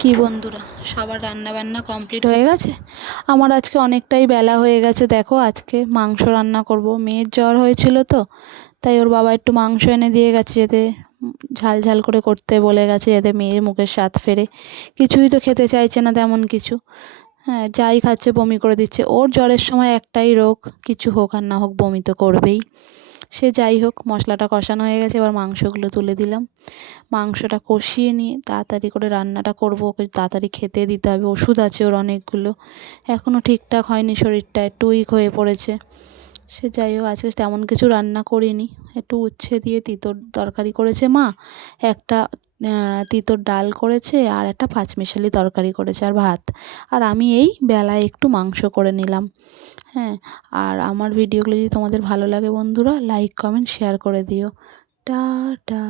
কি বন্ধুরা, সবার রান্না বান্না কমপ্লিট হয়ে গেছে? আমার আজকে অনেকটাই বেলা হয়ে গেছে। দেখো, আজকে মাংস রান্না করব। মেয়ের জ্বর হয়েছিল তো, তাই ওর বাবা একটু মাংস এনে দিয়ে গেছে, যাতে ঝাল ঝাল করে করতে বলে গেছে, যাতে মেয়ের মুখের স্বাদ ফেরে। কিছুই তো খেতে চাইছে না তেমন কিছু। হ্যাঁ, যাই খাচ্ছে বমি করে দিচ্ছে। ওর জ্বরের সময় একটাই রোগ, কিছু হোক আর না হোক বমি তো করবেই। সে যাই হোক, মশলাটা কষানো হয়ে গেছে, এবার মাংসগুলো তুলে দিলাম। মাংসটা কষিয়ে নিয়ে তাড়াতাড়ি করে রান্নাটা করব। ওকে তাড়াতাড়ি খেতে দিতে হবে, ওষুধ আছে ওর অনেকগুলো। এখনও ঠিকঠাক হয়নি, শরীরটা একটু উইক হয়ে পড়েছে। সে যাই হোক, আজকে তেমন কিছু রান্না করিনি। একটু উচ্ছে দিয়ে তিঁতর তরকারি করেছে মা, একটা তিঁতর ডাল করেছে, আর একটা পাঁচমিশালি তরকারি করেছে, আর ভাত। আর আমি এই বেলায় একটু মাংস করে নিলাম। হ্যাঁ, আর আমার ভিডিওগুলো যদি তোমাদের ভালো লাগে বন্ধুরা, লাইক কমেন্ট শেয়ার করে দিও। টাটা।